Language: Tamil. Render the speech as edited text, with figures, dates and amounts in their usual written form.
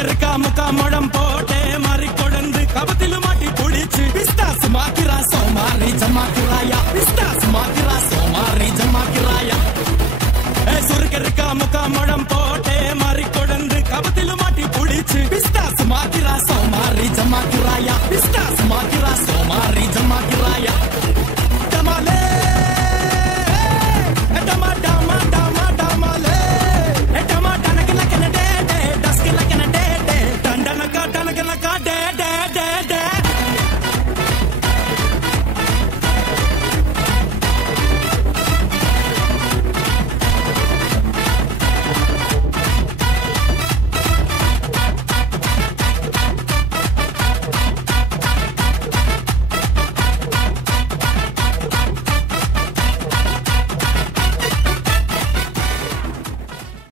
சுருக்கருக்கா முக்கா முழம் போட்டே மாறி கொழுந்து கபத்தில மாட்டி புடிச்சு பிஸ்தாஸ் மாக்கிரா சோமாரி ஜமாக்கிராயா பிஸ்தாஸ் மாக்கிரா சோமாரி ஜமாக்கிராயா சுருக்கருக்கா முக்கா முழம்